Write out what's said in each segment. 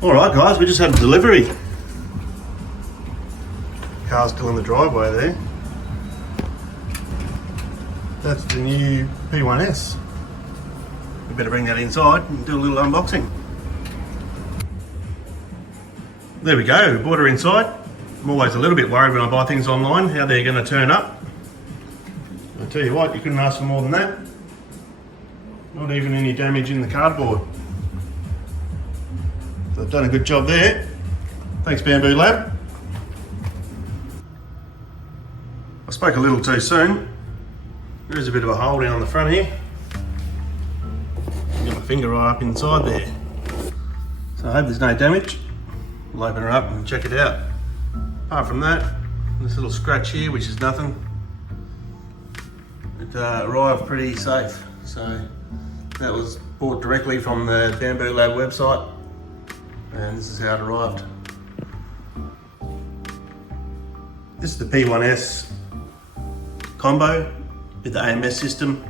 Alright guys, we just had a delivery. Car's still in the driveway there. That's the new P1S. We better bring that inside and do a little unboxing. There we go, we brought her inside. I'm always a little bit worried when I buy things online, how they're going to turn up. I tell you what, you couldn't ask for more than that. Not even any damage in the cardboard. So they've done a good job there. Thanks Bambu Lab. I spoke a little too soon. There is a bit of a hole down the front here. Get my finger right up inside there. So I hope there's no damage. We'll open her up and check it out. Apart from that, this little scratch here, which is nothing. It arrived pretty safe. So that was bought directly from the Bambu Lab website. And this is how it arrived. This is the P1S combo with the AMS system.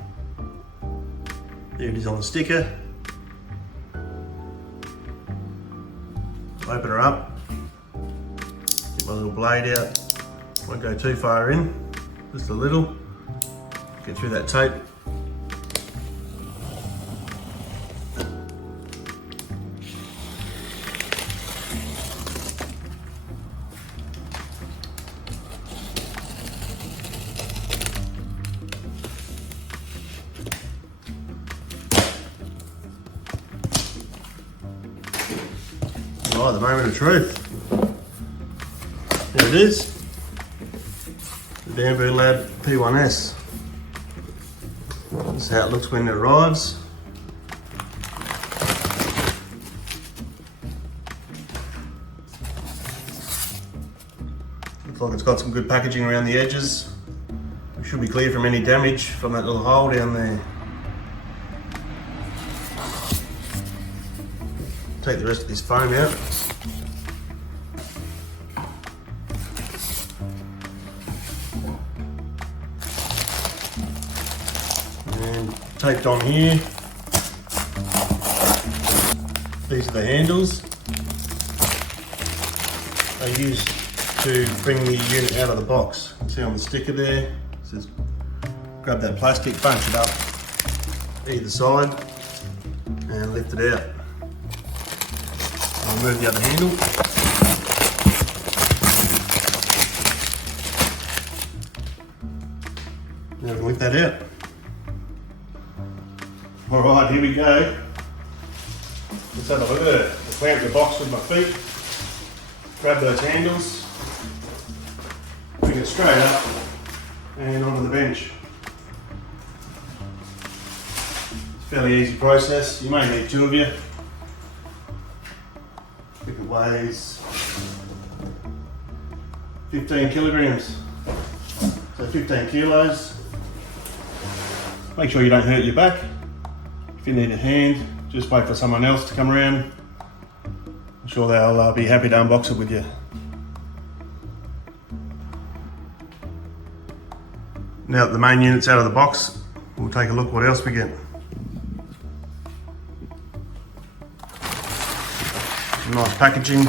There it is on the sticker. Open her up. Get my little blade out. Won't go too far in, just a little. Get through that tape. Oh, the moment of truth. There it is. The Bambu Lab P1S. This is how it looks when it arrives. Looks like it's got some good packaging around the edges. We should be clear from any damage from that little hole down there. Take the rest of this foam out. And taped on here. These are the handles I use to bring the unit out of the box. See on the sticker there, it says grab that plastic, bunch it up either side and lift it out. I'll remove the other handle. Now we can lift that out. Alright, here we go. Let's have a look at it. I'll clamp the box with my feet, grab those handles, bring it straight up and onto the bench. It's a fairly easy process. You may need two of you. I think it weighs 15 kilograms, so 15 kilos. Make sure you don't hurt your back. If you need a hand, just wait for someone else to come around. I'm sure they'll be happy to unbox it with you. Now that the main unit's out of the box, we'll take a look what else we get. Nice packaging,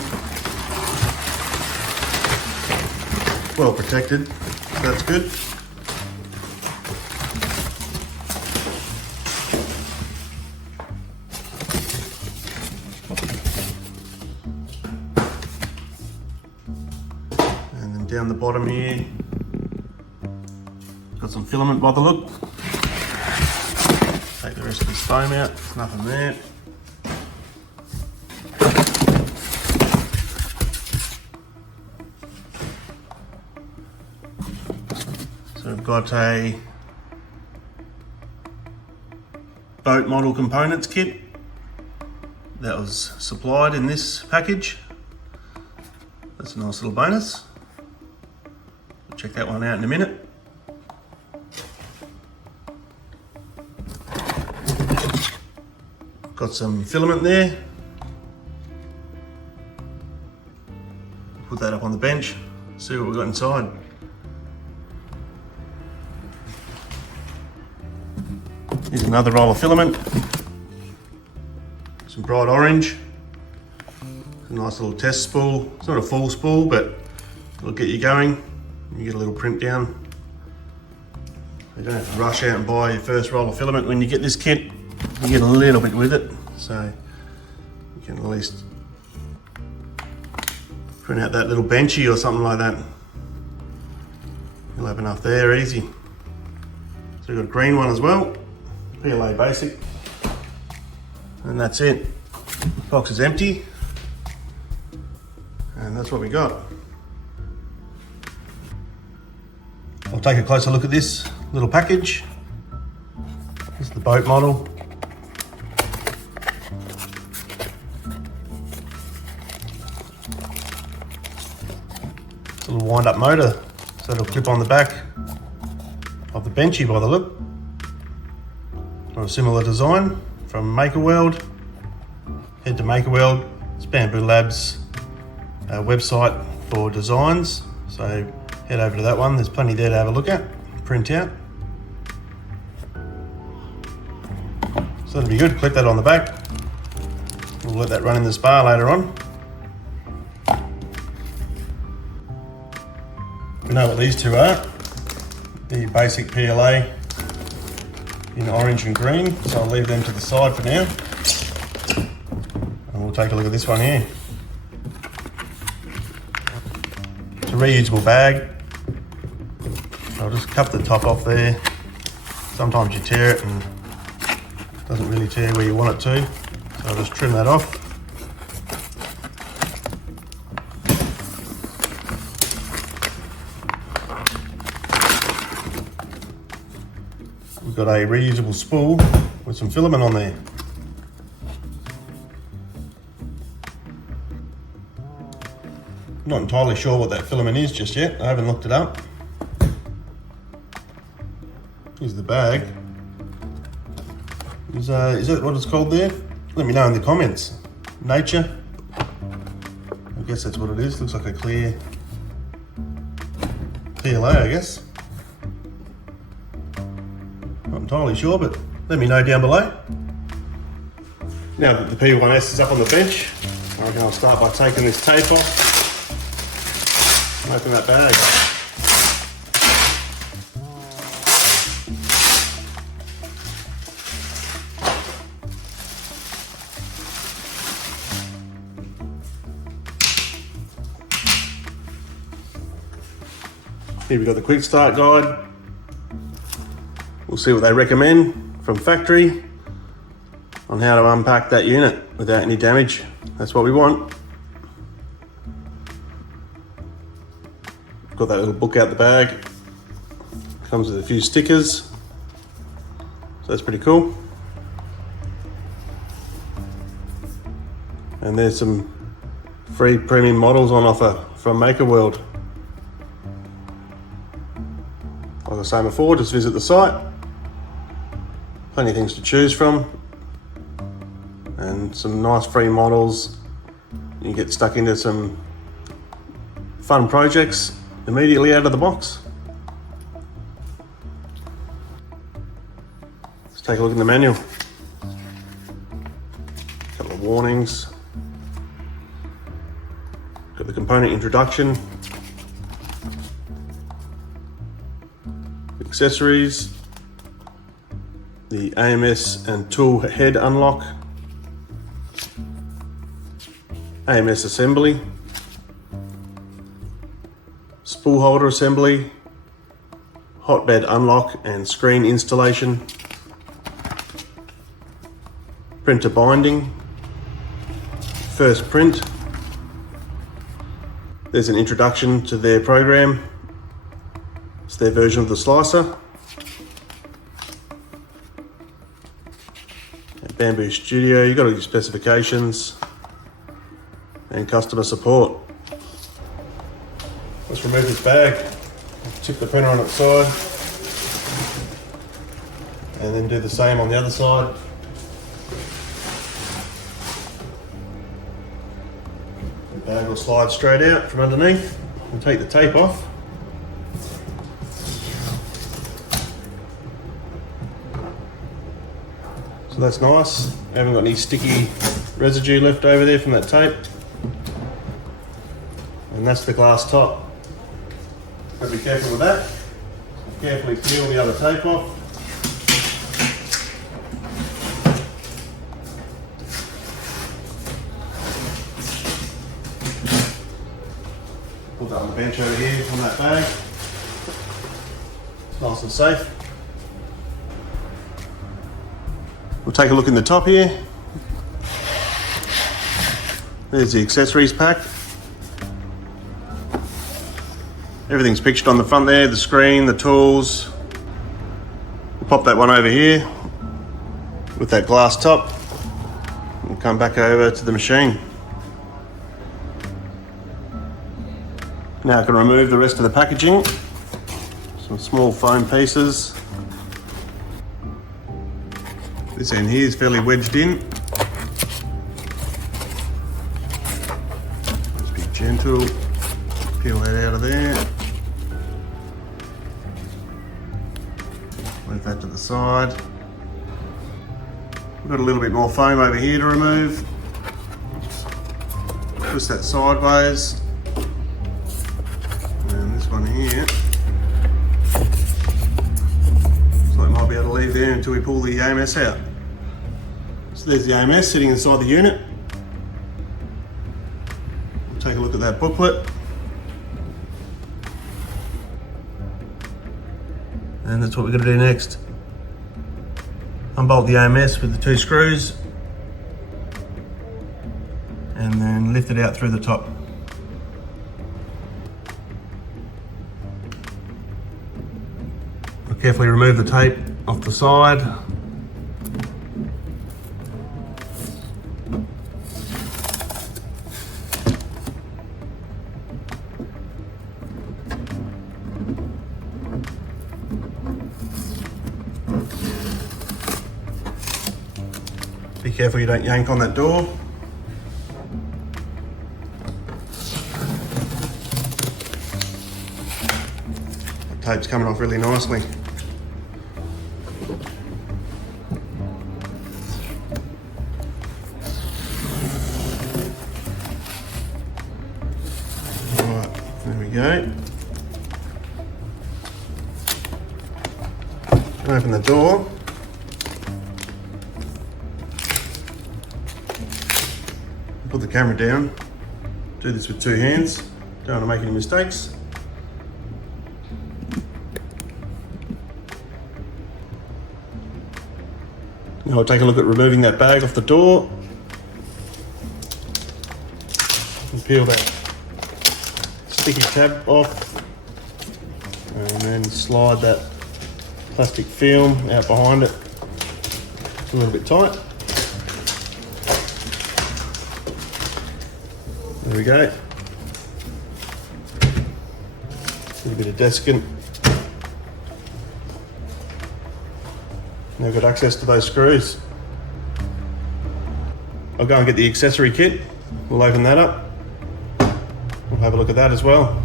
well protected, so that's good. And then down the bottom here, got some filament by the look. Take the rest of this foam out, nothing there. So we've got a boat model components kit that was supplied in this package. That's a nice little bonus. We'll check that one out in a minute. Got some filament there. Put that up on the bench, see what we've got inside. Here's another roll of filament, some bright orange, A nice little test spool. It's not a full spool, but it'll get you going. You get a little print down. You don't have to rush out and buy your first roll of filament. When you get this kit, you get a little bit with it, so you can at least print out that little benchy or something like that. You'll have enough there, easy. So we've got a green one as well, PLA basic, and that's it. Box is empty, and that's what we got. I'll take a closer look at this little package. This is the boat model. It's a little wind-up motor, so it'll clip on the back of the benchy by the look. Got a similar design from Maker World. Head to Maker World. It's Bambu Lab's website for designs, so head over to that one. There's plenty there to have a look at, print out. So that'll be good. Clip that on the back. We'll let that run in the spa later on. We know what these two are. The basic PLA in orange and green, so I'll leave them to the side for now. And we'll take a look at this one here. It's a reusable bag. I'll just cut the top off there. Sometimes you tear it and it doesn't really tear where you want it to, so I'll just trim that off. We've got a reusable spool with some filament on there. Not entirely sure what that filament is just yet. I haven't looked it up. Here's the bag. Is that what it's called there? Let me know in the comments. Nature. I guess that's what it is. Looks like a clear PLA, I guess. Not entirely sure, but let me know down below. Now that the P1S is up on the bench, I reckon I'll start by taking this tape off and open that bag. Here we've got the quick start guide. We'll see what they recommend from factory on how to unpack that unit without any damage. That's what we want. Got that little book out the bag. Comes with a few stickers. So that's pretty cool. And there's some free premium models on offer from Maker World. Like I was saying before, just visit the site. Plenty of things to choose from. And some nice free models. You get stuck into some fun projects immediately out of the box. Let's take a look in the manual. A couple of warnings. Got the component introduction. Accessories, the AMS and tool head unlock, AMS assembly, spool holder assembly, hotbed unlock and screen installation, printer binding, first print. There's an introduction to their program. It's their version of the slicer. At Bambu Studio, you've got all your specifications and customer support. Let's remove this bag, tip the printer on its side, and then do the same on the other side. The bag will slide straight out from underneath. We'll take the tape off. So that's nice. I haven't got any sticky residue left over there from that tape. And that's the glass top. Gotta be careful with that. Carefully peel the other tape off. Put that on the bench over here on that bag. Nice and safe. We'll take a look in the top here. There's the accessories pack. Everything's pictured on the front there, the screen, the tools. We'll pop that one over here with that glass top and come back over to the machine. Now I can remove the rest of the packaging. Some small foam pieces. This end here is fairly wedged in. Just be gentle. Peel that out of there. Move that to the side. We've got a little bit more foam over here to remove. Twist that sideways. And this one here. So I might be able to leave there until we pull the AMS out. So there's the AMS sitting inside the unit. We'll take a look at that booklet. And that's what we're going to do next. Unbolt the AMS with the 2 screws and then lift it out through the top. We'll carefully remove the tape off the side. Be careful you don't yank on that door. The tape's coming off really nicely. Alright, there we go. Open the door. Put the camera down. Do this with 2 hands. Don't want to make any mistakes. Now I'll take a look at removing that bag off the door. And peel that sticky tab off. And then slide that plastic film out behind it. It's a little bit tight. There we go. A little bit of desiccant. Now I've got access to those screws. I'll go and get the accessory kit. We'll open that up. We'll have a look at that as well.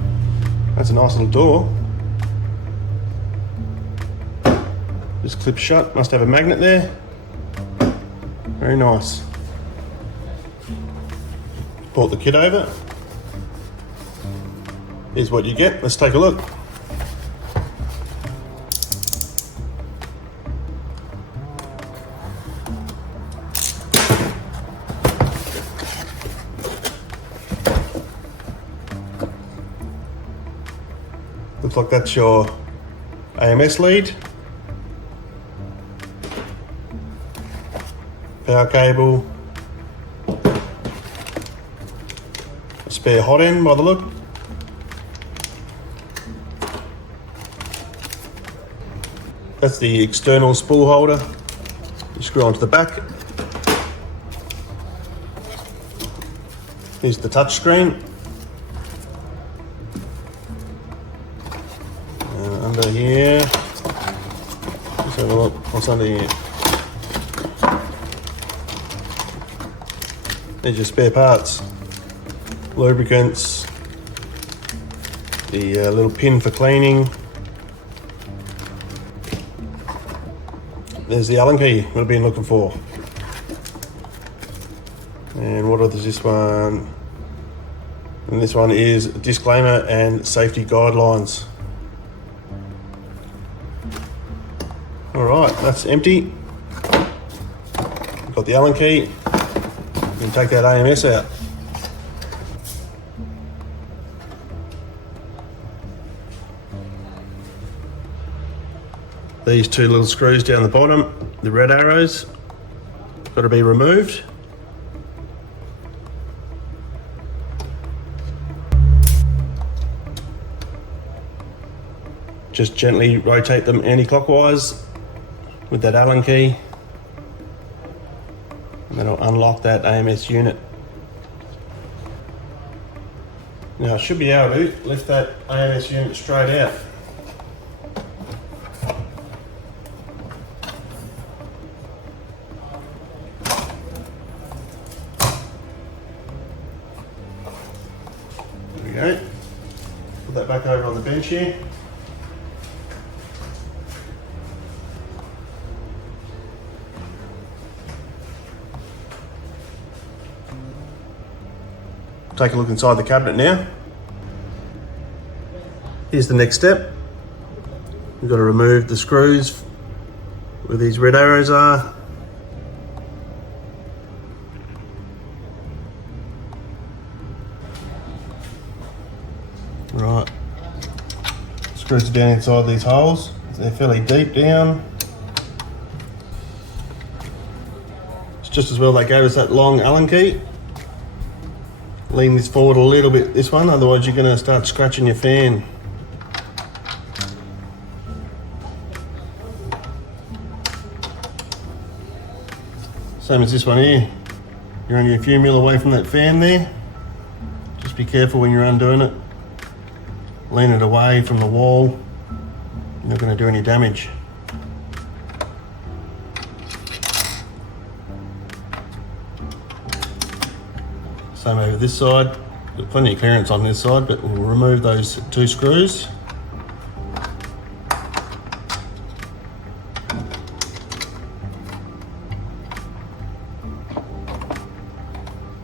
That's a nice little door. Just clips shut. Must have a magnet there. Very nice. Brought the kit over. Here's what you get. Let's take a look. Looks like that's your AMS lead. Power cable. Spare hot end by the look. That's the external spool holder. You screw onto the back. Here's the touch screen. Under here. Let's have a look. What's under here? There's your spare parts. Lubricants, the little pin for cleaning. There's the Allen key we've been looking for. And what is this one? And this one is disclaimer and safety guidelines. Alright, that's empty. Got the Allen key. You can take that AMS out. These two little screws down the bottom, the red arrows, got to be removed. Just gently rotate them anti-clockwise with that Allen key, and that'll unlock that AMS unit. Now I should be able to lift that AMS unit straight out. There we go. Put that back over on the bench here. Take a look inside the cabinet now. Here's the next step. We've got to remove the screws where these red arrows are. Right. Screws are down inside these holes. They're fairly deep down. It's just as well they gave us that long Allen key. Lean this forward a little bit, this one, otherwise you're going to start scratching your fan. Same as this one here. You're only a few mil away from that fan there. Just be careful when you're undoing it. Lean it away from the wall. You're not going to do any damage. Same over this side. Got plenty of clearance on this side, but we'll remove those two screws.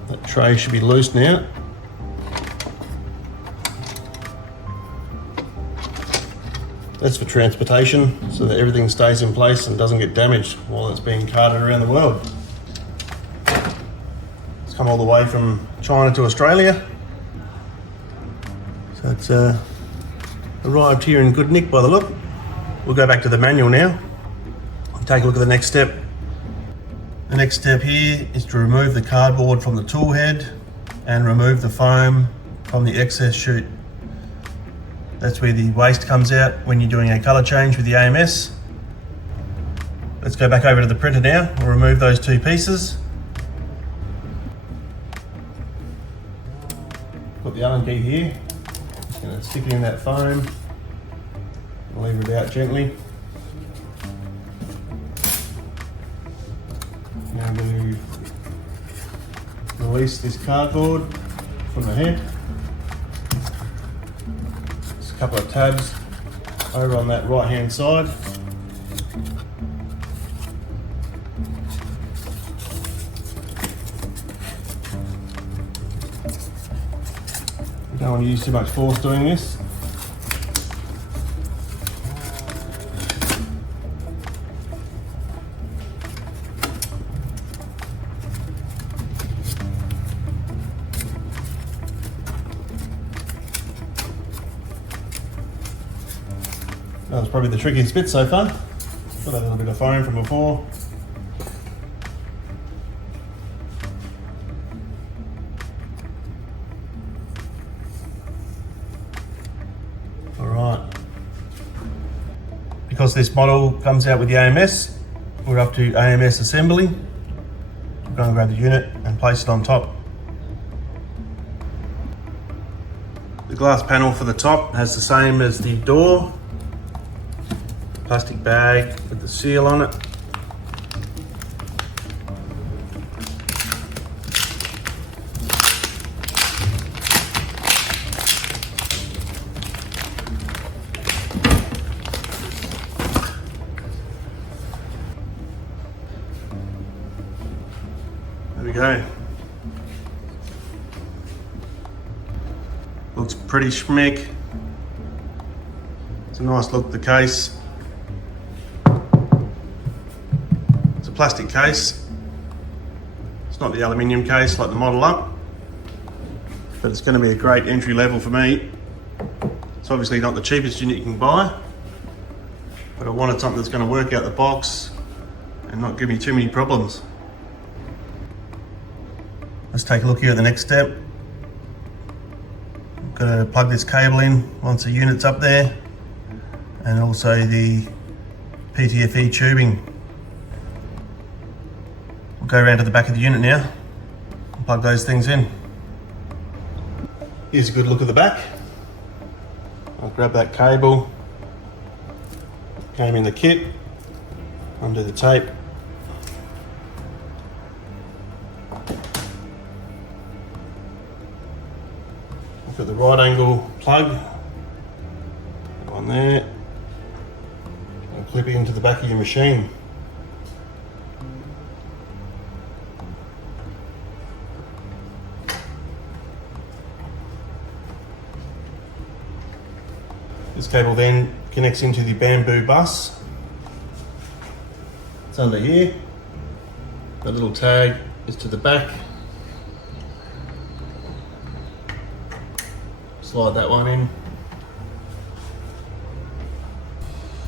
That tray should be loose now. That's for transportation, so that everything stays in place and doesn't get damaged while it's being carted around the world. It's come all the way from China to Australia. So it's arrived here in good nick by the look. We'll go back to the manual now and take a look at the next step. The next step here is to remove the cardboard from the tool head and remove the foam from the excess chute. That's where the waste comes out when you're doing a colour change with the AMS. Let's go back over to the printer now. We'll remove those two pieces. Got the Allen key here. Just going to stick it in that foam. Lever it out gently. Now I'm going to release this cardboard from the head. Just a couple of tabs over on that right hand side. Don't want to use too much force doing this. That was probably the trickiest bit so far. Got that little bit of foam from before. Because this model comes out with the AMS, we're up to AMS assembly. We're going to grab the unit and place it on top. The glass panel for the top has the same as the door. Plastic bag with the seal on it. There we go. looks pretty schmick. It's a nice look, the case. It's a plastic case. It's not the aluminium case like the Model Up, but it's going to be a great entry level for me. It's obviously not the cheapest unit you can buy, but I wanted something that's going to work out the box and not give me too many problems. Let's take a look here at the next step. I've got to plug this cable in once the unit's up there, and also the PTFE tubing. We'll go around to the back of the unit now and plug those things in. Here's a good look at the back. I'll grab that cable, came in the kit, undo the tape. I've got the right angle plug on there, and clip it into the back of your machine. This cable then connects into the Bambu bus. It's under here. The little tag is to the back. Slide that one in.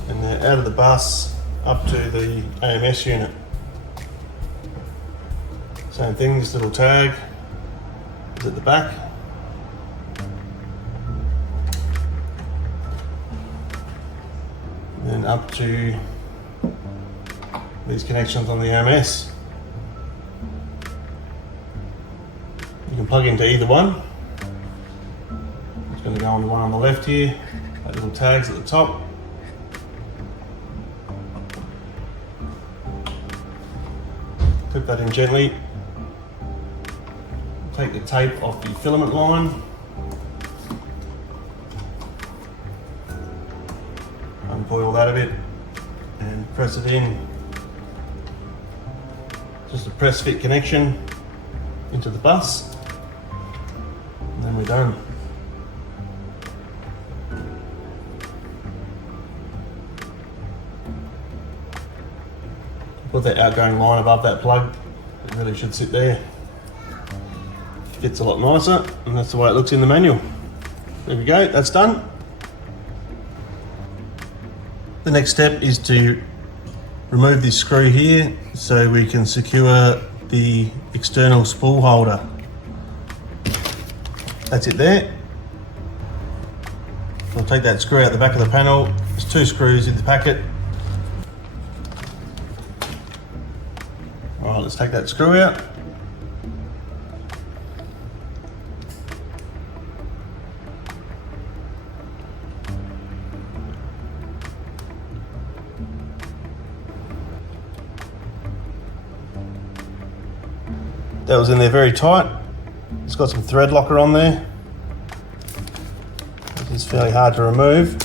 And then out of the bus up to the AMS unit. Same thing, this little tag is at the back. And up to these connections on the AMS. You can plug into either one. It's going to go on the one on the left here. That little tag's at the top. Clip that in gently. Take the tape off the filament line. Uncoil that a bit and press it in. Just a press fit connection into the bus, and then we're done. Put that outgoing line above that plug. It really should sit there. Fits a lot nicer, and that's the way it looks in the manual. There we go, that's done. The next step is to remove this screw here so we can secure the external spool holder. That's it there. I'll take that screw out the back of the panel. There's 2 screws in the packet. All right, let's take that screw out. That was in there very tight. It's got some thread locker on there. It's fairly hard to remove.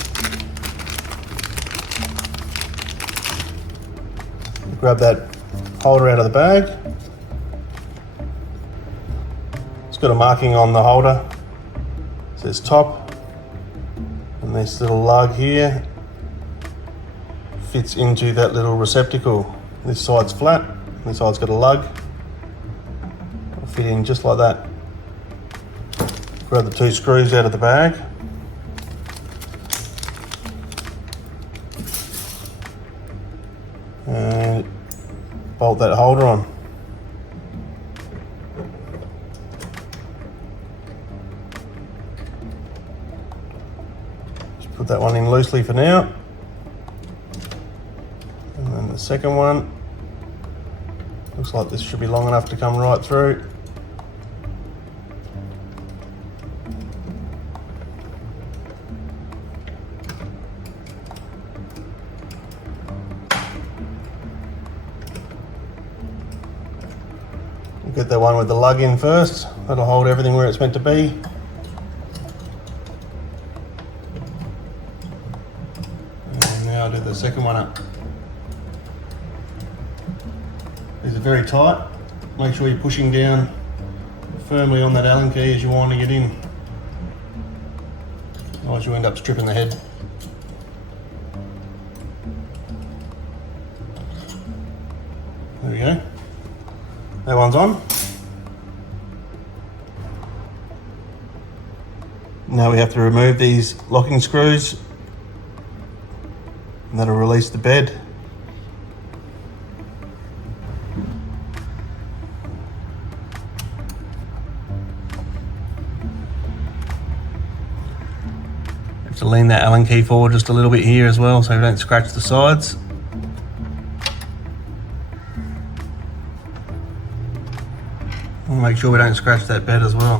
Grab that holder out of the bag. It's got a marking on the holder. It says top. And this little lug here fits into that little receptacle. This side's flat, this side's got a lug. Fit in just like that. Grab the 2 screws out of the bag. And bolt that holder on. Just put that one in loosely for now. And then the second one. Looks like this should be long enough to come right through. Get the one with the lug in first. That'll hold everything where it's meant to be. And now I'll do the second one up. These are very tight. Make sure you're pushing down firmly on that Allen key as you're winding it in. otherwise you end up stripping the head. There we go. That one's on. Now we have to remove these locking screws, and that'll release the bed. Have to lean that Allen key forward just a little bit here as well so we don't scratch the sides. We'll make sure we don't scratch that bed as well.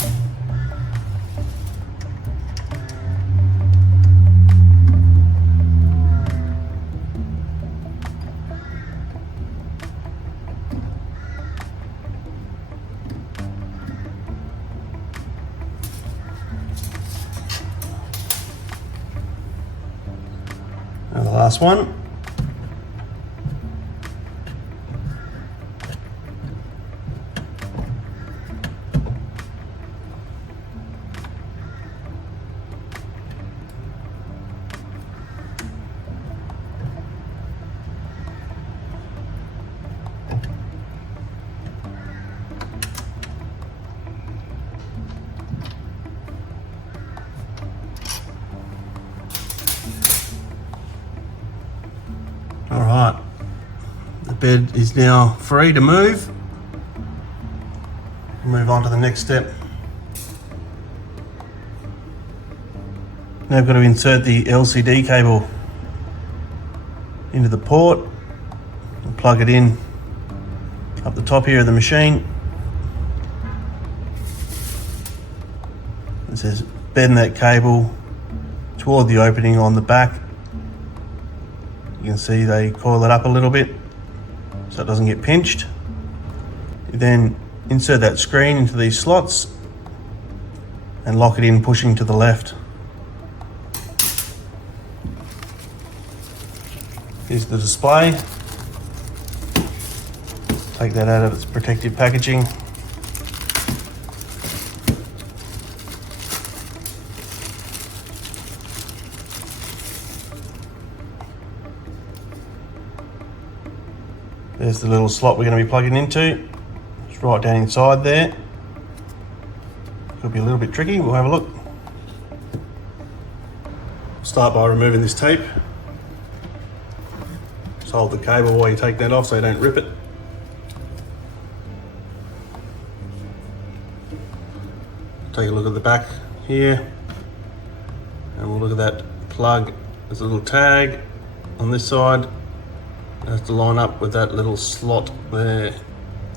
And the last one. All right, the bed is now free to move. Move on to the next step. Now I've got to insert the LCD cable into the port and plug it in up the top here of the machine. It says bend that cable toward the opening on the back. You can see they coil it up a little bit so it doesn't get pinched. You then insert that screen into these slots and lock it in, pushing to the left. Here's the display. Take that out of its protective packaging. There's the little slot we're going to be plugging into. It's right down inside there. Could be a little bit tricky, we'll have a look. Start by removing this tape. Just hold the cable while you take that off so you don't rip it. Take a look at the back here, and we'll look at that plug. There's a little tag on this side. It has to line up with that little slot there,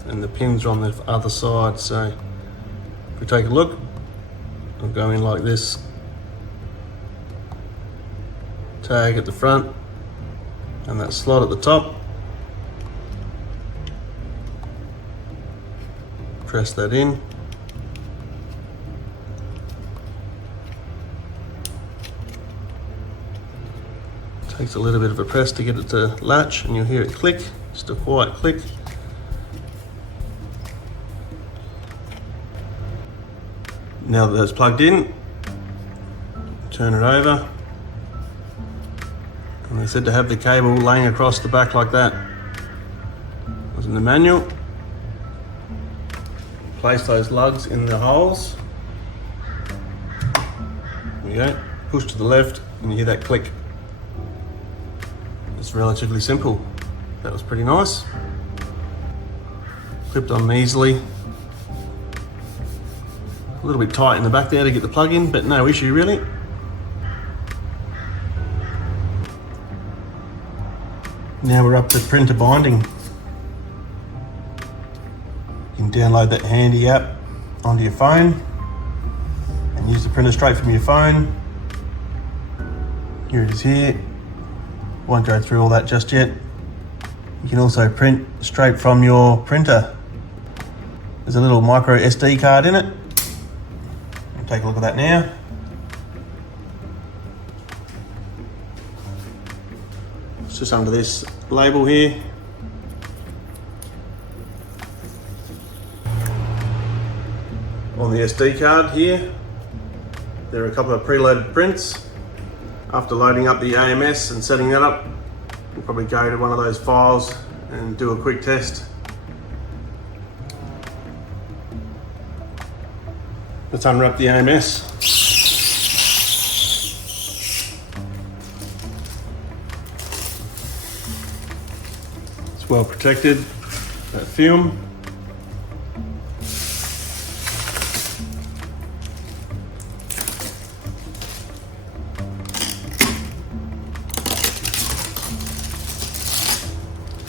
and the pins are on the other side. So if we take a look, it'll go in like this. Tag at the front and that slot at the top. Press that in. Takes a little bit of a press to get it to latch, and you'll hear it click, just a quiet click. Now that that's plugged in, turn it over. And they said to have the cable laying across the back like that. It was in the manual. Place those lugs in the holes. There we go. Push to the left and you hear that click. It's relatively simple. That was pretty nice. Clipped on easily. A little bit tight in the back there to get the plug in, but no issue really. Now we're up to printer binding. You can download that handy app onto your phone and use the printer straight from your phone. Here it is here. Won't go through all that just yet. You can also print straight from your printer. There's a little micro SD card in it. We'll take a look at that now. It's just under this label here. On the SD card here, There are a couple of preloaded prints. After loading up the AMS and setting that up, we'll probably go to one of those files and do a quick test. Let's unwrap the AMS. It's well protected, that film.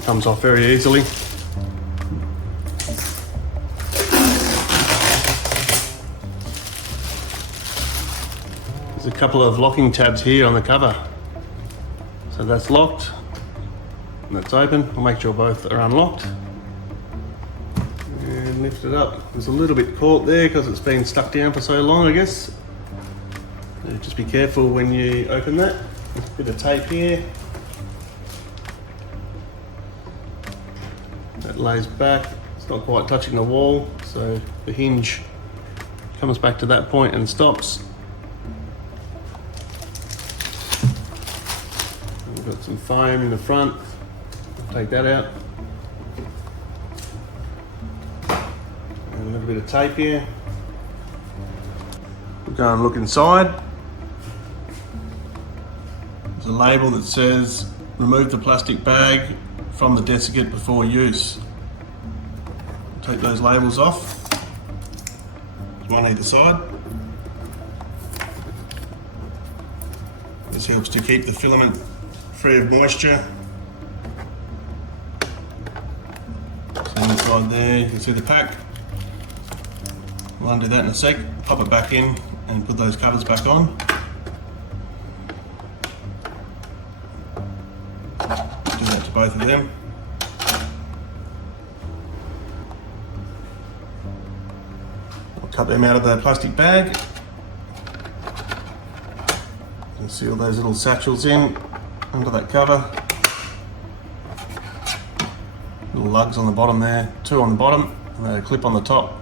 Comes off very easily. There's a couple of locking tabs here on the cover. So that's locked and that's open. I'll make sure both are unlocked. And lift it up. There's a little bit caught there because it's been stuck down for so long, I guess. So just be careful when you open that. There's a bit of tape here. That lays back. It's not quite touching the wall, so the hinge comes back to that point and stops. We've got some foam in the front. Take that out. And a little bit of tape here. We'll go and look inside. There's a label that says, remove the plastic bag from the desiccant before use. Take those labels off. There's one either side. This helps to keep the filament free of moisture. Same inside there, you can see the pack. We'll undo that in a sec, pop it back in and put those covers back on. Do that to both of them. I'll cut them out of the plastic bag. And seal those little satchels in under that cover. Little lugs on the bottom there, two on the bottom and a clip on the top.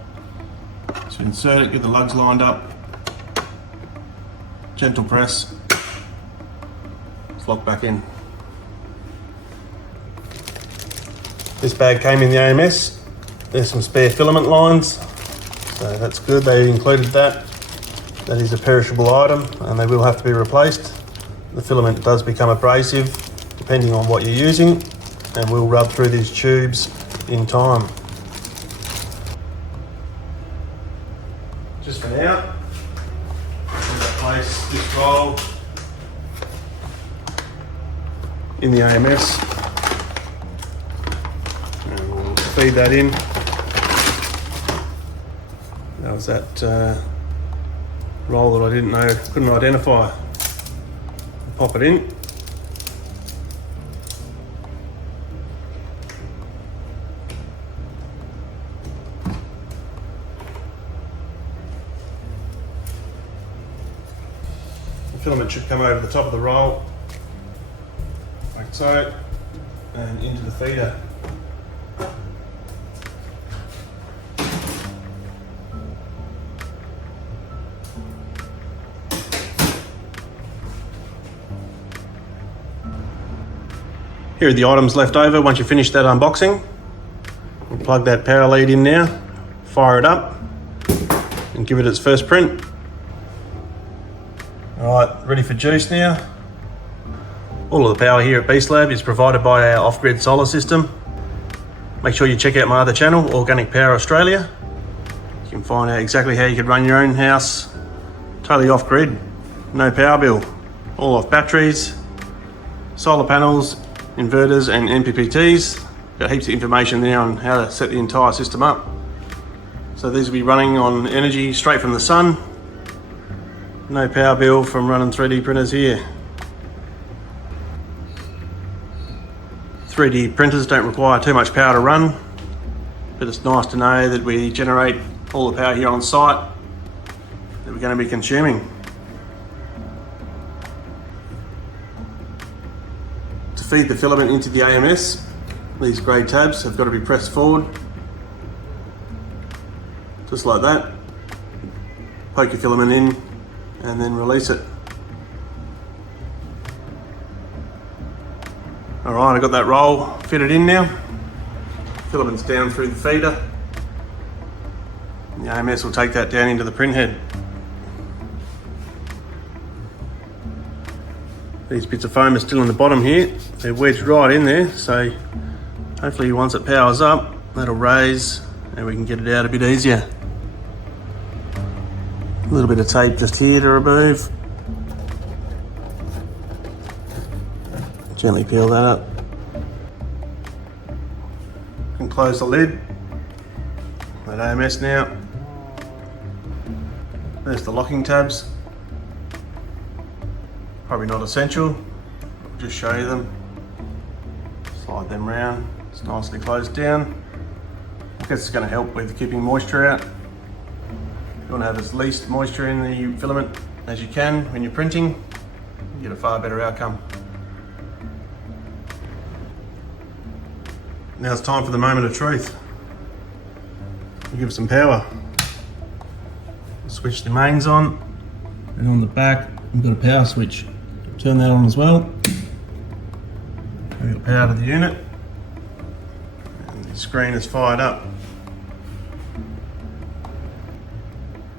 So insert it, get the lugs lined up, gentle press, lock back in. This bag came in the AMS. There's some spare filament lines, so that's good, they included that. That is a perishable item and they will have to be replaced. The filament does become abrasive depending on what you're using and will rub through these tubes in time. Just for now, I'll place this roll in the AMS and we'll feed that in. That was that roll that I couldn't identify. Pop it in. The filament should come over the top of the roll, like so, and into the feeder. Here are the items left over once you finish that unboxing. We'll plug that power lead in now, fire it up, and give it its first print. Alright, ready for juice now. All of the power here at Beast Lab is provided by our off-grid solar system. Make sure you check out my other channel, Organic Power Australia. You can find out exactly how you can run your own house, totally off-grid, no power bill, all off batteries, solar panels, inverters and MPPTs. Got heaps of information there on how to set the entire system up. So these will be running on energy straight from the sun. No power bill from running 3D printers here. 3D printers don't require too much power to run, but it's nice to know that we generate all the power here on site that we're going to be consuming. To feed the filament into the AMS, these grey tabs have got to be pressed forward, just like that. Poke your filament in and then release it. All right, I've got that roll fitted in now. Filament's down through the feeder. The AMS will take that down into the print head. These bits of foam are still in the bottom here. They're wedged right in there, so hopefully once it powers up, that'll raise and we can get it out a bit easier. A little bit of tape just here to remove. Gently peel that up. And close the lid. That AMS now. There's the locking tabs. Probably not essential. I'll just show you them. Slide them round. It's nicely closed down. I guess it's going to help with keeping moisture out. You want to have as least moisture in the filament as you can when you're printing. You get a far better outcome. Now it's time for the moment of truth. We'll give it some power. Switch the mains on, and on the back we've got a power switch. Turn that on as well. We've got power to the unit, and the screen is fired up.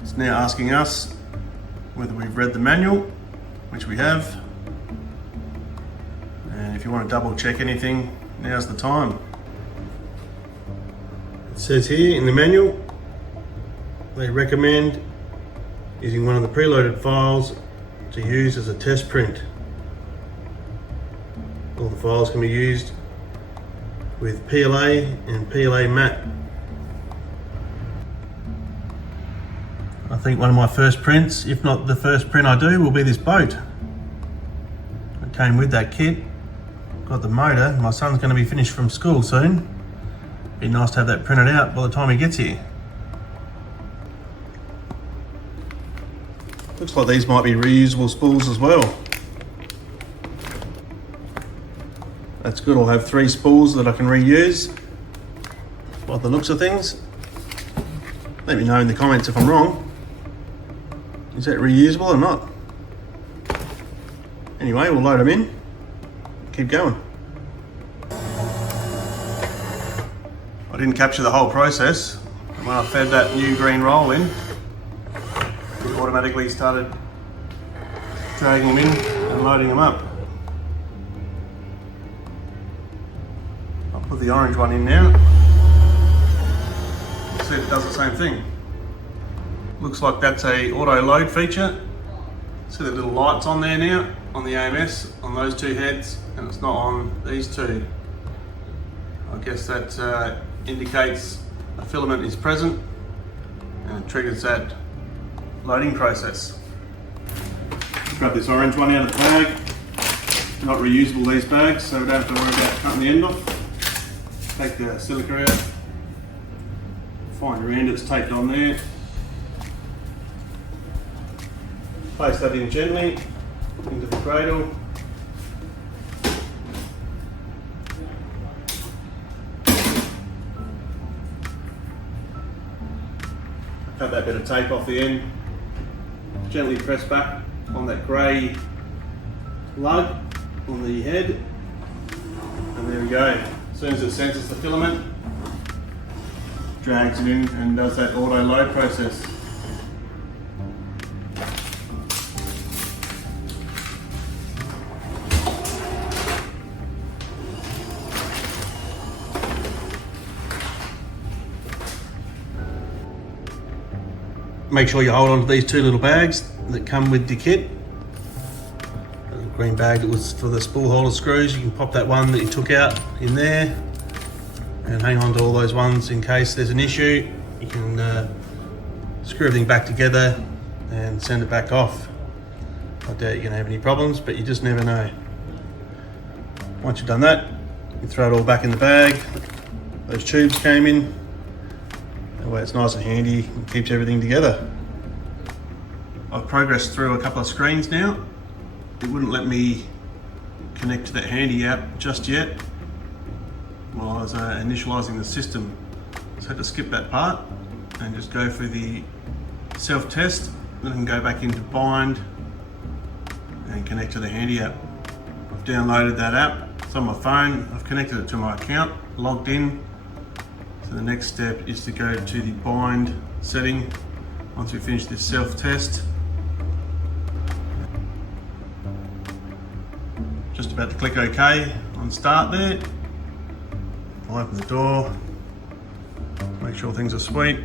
It's now asking us whether we've read the manual, which we have, and if you want to double check anything, now's the time. It says here in the manual they recommend using one of the preloaded files to use as a test print. All the files can be used with PLA and PLA matte. I think one of my first prints, if not the first print I do, will be this boat. It came with that kit. Got the motor. My son's going to be finished from school soon. Be nice to have that printed out by the time he gets here. Looks like these might be reusable spools as well. That's good, I'll have 3 spools that I can reuse by the looks of things. Let me know in the comments if I'm wrong. Is that reusable or not? Anyway, we'll load them in, keep going. I didn't capture the whole process. When I fed that new green roll in, it automatically started dragging them in and loading them up. I'll put the orange one in now. See if it does the same thing. Looks like that's a auto load feature. See the little lights on there now on the AMS on those 2 heads, and it's not on these 2. I guess that indicates a filament is present and it triggers that loading process. Grab this orange one out of the bag. Not reusable, these bags, so we don't have to worry about cutting the end off. Take the silica out. Find your end, it's taped on there. Place that in gently into the cradle. Cut that bit of tape off the end. Gently press back on that grey lug on the head, and there we go. As soon as it senses the filament, drags it in and does that auto load process. Make sure you hold on to these 2 little bags that come with the kit. The green bag that was for the spool holder screws, you can pop that one that you took out in there and hang on to all those ones in case there's an issue. You can screw everything back together and send it back off. I doubt you're going to have any problems, but you just never know. Once you've done that, you throw it all back in the bag. Those tubes came in. That way it's nice and handy and keeps everything together. I've progressed through a couple of screens now. It wouldn't let me connect to that handy app just yet while I was initializing the system. So I had to skip that part and just go for the self-test then I can go back into bind and connect to the Handy app. I've downloaded that app, it's on my phone, I've connected it to my account, logged in. So the next step is to go to the bind setting once we finish this self-test. Just about to click OK on start there. I'll open the door, make sure things are sweet.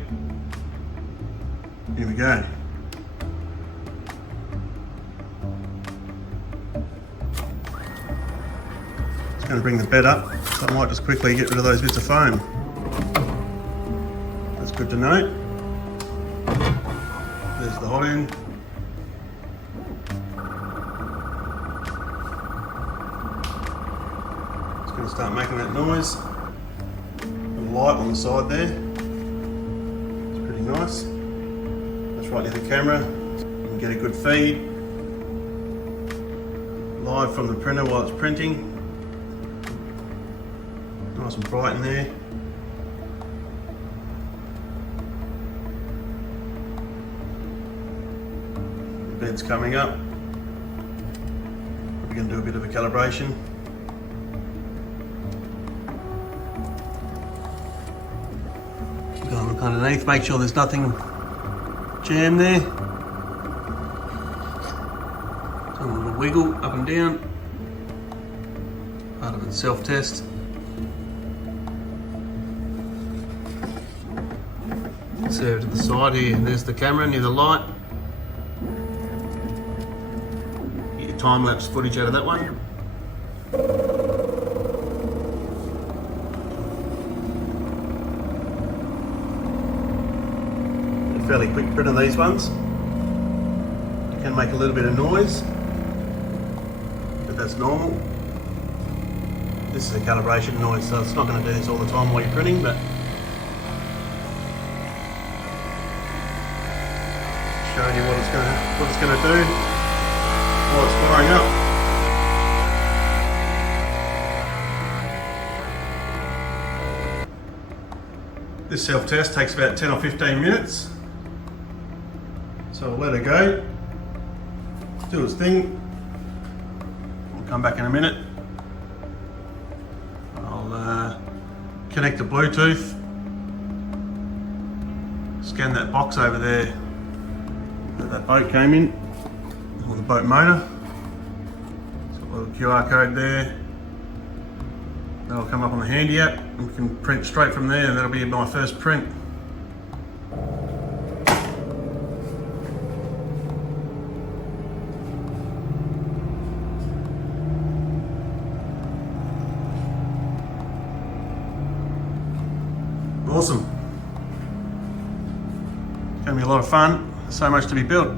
Here we go. It's going to bring the bed up, so I might just quickly get rid of those bits of foam. That's good to know. There's the hot end. It's going to start making that noise. The light on the side there. It's pretty nice. That's right near the camera. You can get a good feed. Live from the printer while it's printing. Nice and bright in there. The bed's coming up. We're going to do a bit of a calibration. Go and look underneath, make sure there's nothing jammed there. So a little wiggle up and down. Part of the self-test. So to the side here, there's the camera near the light. Get your time-lapse footage out of that one. A fairly quick print of these ones. You can make a little bit of noise, but that's normal. This is a calibration noise, so it's not going to do this all the time while you're printing, but showing you what it's going to do while it's firing up. This self-test takes about 10 or 15 minutes, so I'll let it go, do its thing. I'll come back in a minute. I'll connect to Bluetooth, scan that box over there that boat came in, or the boat motor. It's got a little QR code there. That'll come up on the Handy app, and we can print straight from there, and that'll be my first print. Awesome. It's going to be a lot of fun. So much to be built.